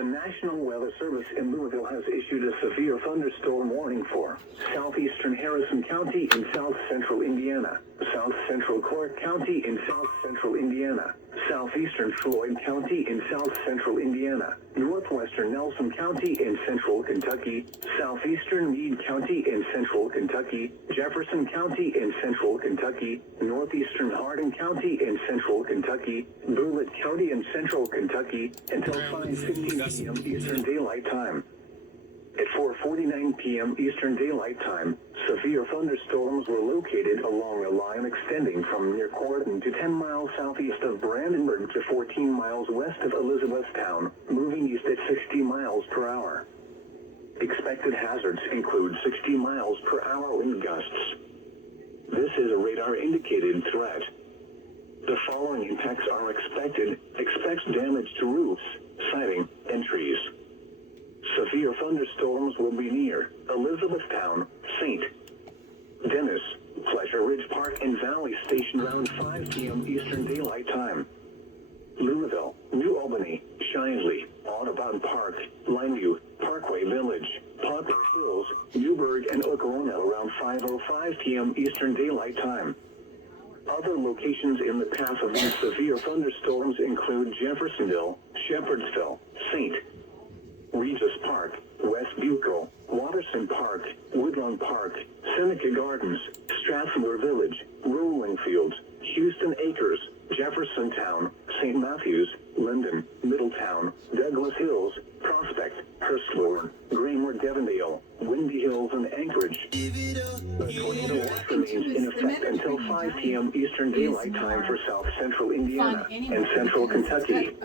The National Weather Service in Louisville has issued a severe thunderstorm warning for southeastern Harrison County in south-central Indiana, south central Clark County in south-central Indiana, southeastern Floyd County in south-central Indiana, northwestern Nelson County in central Kentucky, southeastern Meade County in central Kentucky, Jefferson County in central Kentucky, northeastern Hardin County in central Kentucky, Bullitt County in central Kentucky, until 5:15 p.m. Eastern Daylight Time. At 4:49 p.m. Eastern Daylight Time, severe thunderstorms were located along a line extending from near Cordon to 10 miles southeast of Brandenburg to 14 miles west of Elizabethtown, moving east at 60 miles per hour. Expected hazards include 60 miles per hour wind gusts. This is a radar-indicated threat. The following impacts are expected. Expects damage to roofs, siding, and trees. Severe thunderstorms will be near Elizabethtown, St. Denis, Pleasure Ridge Park, and Valley Station around 5 p.m. Eastern Daylight Time. Louisville, New Albany, Shinesley, Audubon Park, Lineview, Parkway Village, Poplar Hills, Newburgh, and Oak Coronel around 5:05 p.m. Eastern Daylight Time. Other locations in the path of these severe thunderstorms include Jeffersonville, Shepherdsville, St. Regis Park, West Bucco, Watterson Park, Woodlawn Park, Seneca Gardens, Strathmore Village, Rolling Fields, Houston Acres, Jeffersontown, St. Matthews, Linden, Middletown, Douglas Hills, Prospect, Hurstbourne, Greenwood, Devondale, Windy Hills, and Anchorage. The tornado watch remains in effect until 5 p.m. Eastern Daylight Time for south central Indiana and central Kentucky.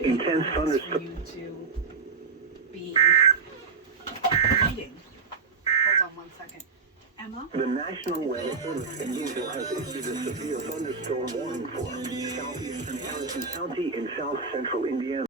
Intense thunderstorms. Hold on one second. Emma? The National Weather Service in Louisville has issued a severe thunderstorm warning for southeastern Harrison County in south central Indiana.